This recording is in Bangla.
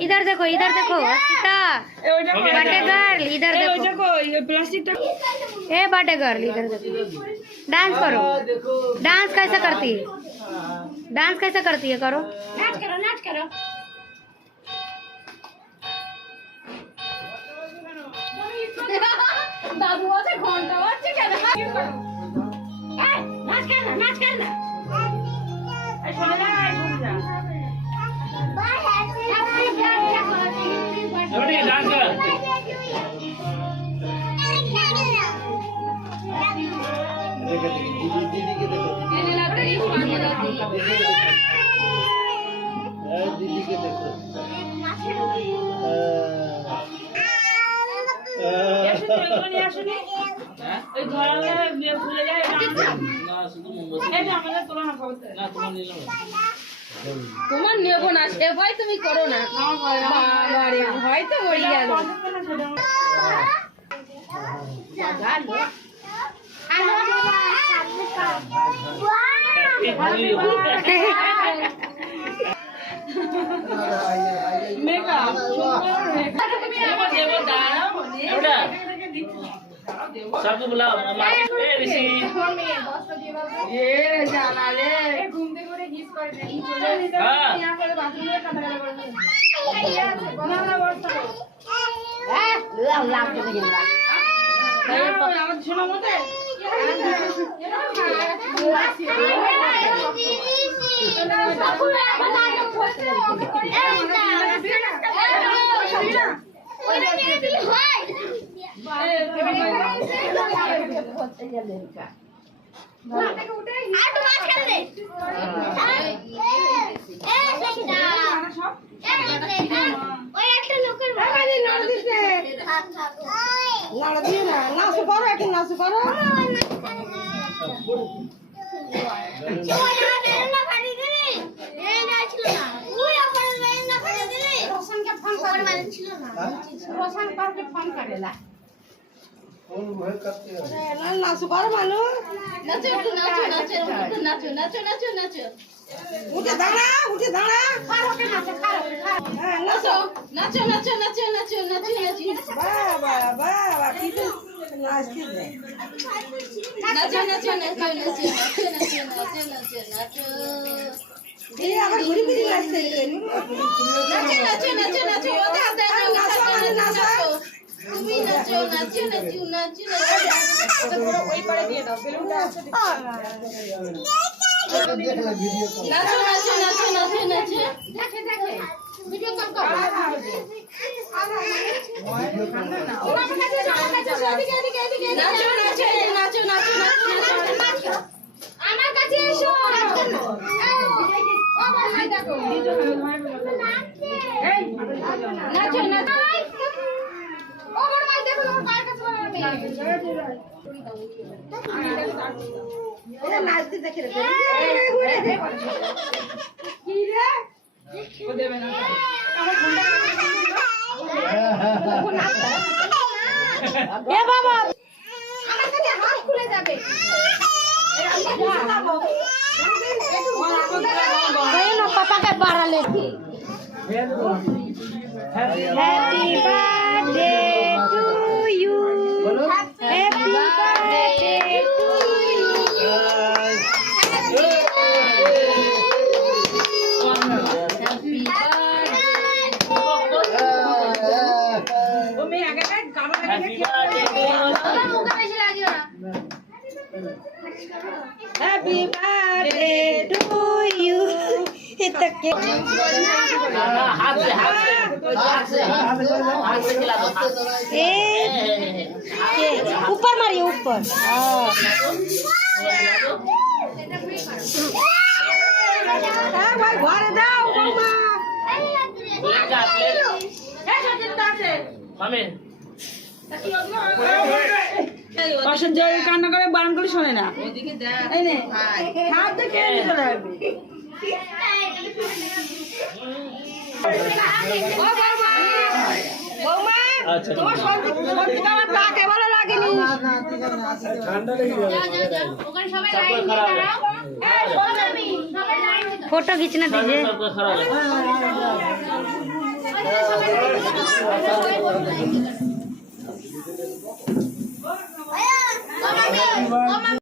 इधर देखो सीता बर्थडे गर्ल इधर देखो ए बर्थडे गर्ल इधर देखो डांस करो डांस कैसे करती है करो नाच करो दादू আছে ঘন্টা আছে কেন নাচ করনা এই শুনে যা अबे डांस कर दीदी के देखो दीदी के देखो ওই ধরালে ভুলে যায় না শুধু মোমবাতি এটা আমাদের তোলা না করতে না তোমার নিলাম তোমার নেব না সে ভাই তুমি করো না বাবারে ভয় তো মরে গেল মেকআপ सबको बुलाओ ए ऋषि ये जाना रे घूमते घूमते किस कर दे हां यहां पर बाथरूम में कमरा लगा दे बनाना वर्ष लाग के गया আমার শোনা মতে फोन भर करते हैं नाचो करो मानो नाचो उठे दाना खार होके नाचो नाचो बाबा कितने नाचती है ये अगर घुरी घुरी नाचते हैं তুমি নাচো ওই পারে দিয়ে দাও বেলুনটা আছে देख ले वीडियो कॉल নাচো দেখে ভিডিও কল করো নাচো আমার কাছে এসো ও ভাই দেখো এই নাচো ও বড় ভাই দেখো তোমার পায়ের কাছে ये नाचते देखे रे की रे ओ देवे ना এ বাবা আমার কাছে হাত খুলে যাবে না পাপাকে বাড়ালে Happy birthday to you. Happy birthday to you. Happy ओ मैं आगे बैठ गाना हैप्पी बर्थडे birthday. मुझे बेशी लागियो ना. हैप्पी बर्थडे टू यू इतक के हाथ से खिला दो ऊपर मारिए ऊपर भाई घरे दाओ बौमा मामी পাশে যাই কান্না করে বারণ করে শোনে না এই নে হাত দেখে চলে আসবে ও বৌমা আচ্ছা তোমার সর্দি আমার তাকে ভালো লাগেনি ঠান্ডা লেগে যাবে ওখানে সবাই লাইন দিয়ে দাঁড়াও এই সবাই লাইন দিয়ে फोटो खींचना दीजिए सबको खड़ा हो।